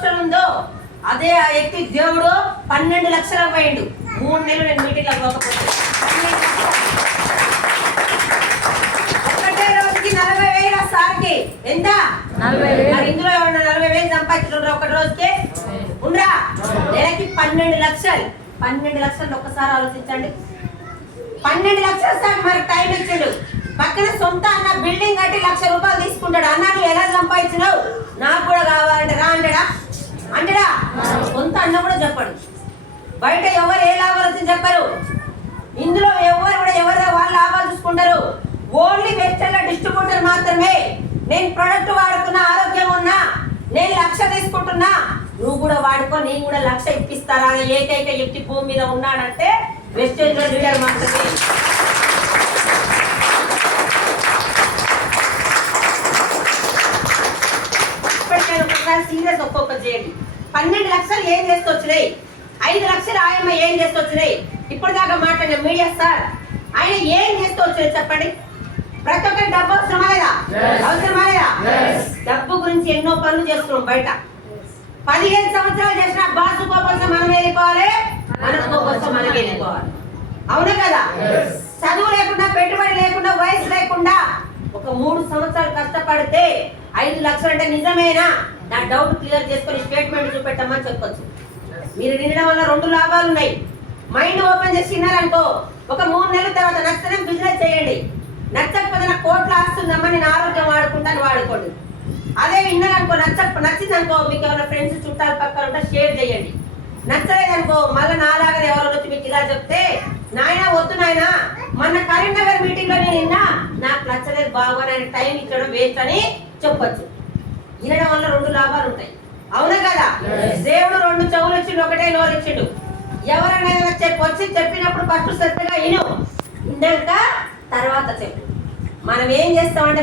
ఉందో అదే ఆ వ్యక్తి దేవుడు 12 లక్షలకు పోయిండు. 3 నెలలు నేను మీటింగ్లకు పోకపోతే ఒకటే రోజుకి 40,000 సార్కి ఎంత 40,000. మరి ఇందులో 40,000 సంపాదించుకుంటారు ఒక రోజుకి ఉండరా? నెలకి 12 లక్షలు. 12 లక్షలు ఒక్కసారి ఆలోచించండి. 12 లక్షలు సార్ మరి టైం ఇచ్చాడు. పక్కన సొంత అన్న బిల్డింగ్ కట్టి 1,00,000 రూపాయలు తీసుకుంటాడు. అన్న నువ్వు ఎలా సంపాదించినావు, నాకు కూడా కావాలంటే రా అంటాడా? అంటాడా? సొంత అన్న కూడా చెప్పడు. బయట ఎవరు ఏ లాభాలు చెప్పరు. ఇందులో ఎవరు కూడా ఎవరు వాళ్ళ లాభాలు చూసుకుంటారు. ఓన్లీ వెస్టర్న్ డిస్ట్రిబ్యూటర్ మాత్రమే. నేను ప్రొడక్ట్ వాడుతున్నా, ఆరోగ్యం ఉన్నా, నేను 1,00,000 తీసుకుంటున్నా, నువ్వు కూడా వాడుకో, నేను కూడా 1,00,000 ఇప్పిస్తారా అని ఏకైక వ్యక్తి భూమి మీద ఉన్నాడంటే వెస్టర్న్ లీడర్ మాత్రమే. సీరియస్ ఒక్కొక్కటి చేయండి. 12 లక్షలు ఏం చేస్తూ వచ్చినాయి, 5 లక్షలు ఆయమ్మ ఏం చేస్తూ వచ్చినాయి, ఇప్పటిదాకా మాట్లాడిన మీడియా సార్ ఆయన ఏం చేస్తూ వచ్చినాయి చెప్పండి. ప్రతి ఒక్కరి డబ్బు అవసరమా లేదా? అవసరమా లేదా? డబ్బు గురించి ఎన్నో పనులు చేస్తున్నాం బయట. 15 సంవత్సరాలు చేసిన బాసు కోసం మనం వెళ్ళిపోవాలి, మన కోసం మనం వెళ్ళిపోవాలి. అవునా కదా? చదువు లేకుండా, పెట్టుబడి లేకుండా, వయసు లేకుండా ఒక 3 సంవత్సరాలు కష్టపడితే 5 లక్షలు అంటే నిజమేనా? నా డౌట్ క్లియర్ చేసుకొని స్టేట్మెంట్ చూపెట్టమని చెప్పొచ్చు. మీరు వినడం వల్ల 2 లాభాలు ఉన్నాయి. మైండ్ ఓపెన్ చేసి విన్నారనుకో, ఒక 3 నెలల తర్వాత నచ్చనే బిజినెస్ చేయండి. నచ్చకపోతే నాకు కోట్ల ఆస్తుందమ్మా, నేను ఆరోగ్యం వాడుకుంటాను, వాడుకోండి. అదే విన్నారనుకో, నచ్చిందనుకో మీకు ఎవరైనా ఫ్రెండ్స్ చుట్టాలు పక్కన ఉంటే షేర్ చేయండి. నచ్చలేదనుకో మళ్ళీ నాలాగా ఎవరో వచ్చి మీకు ఇలా చెప్తే నాయన వద్దు నాయన, మొన్న కరీంనగర్ మీటింగ్ లో నేను విన్నా, నాకు నచ్చలేదు బాబు అని టైం ఇచ్చడం వేస్ట్ అని చెప్పొచ్చు. వినడం వల్ల 2 లాభాలు ఉంటాయి. అవునా కదా? దేవుడు 2 చెవులు ఇచ్చిండు, ఒకటే నోరు ఇచ్చిండు. ఎవరైనా వచ్చి చెప్పినప్పుడు ఫస్ట్ శ్రద్ధగా విను, విన్నాక తర్వాత చెప్పు. మనం ఏం చేస్తామంటే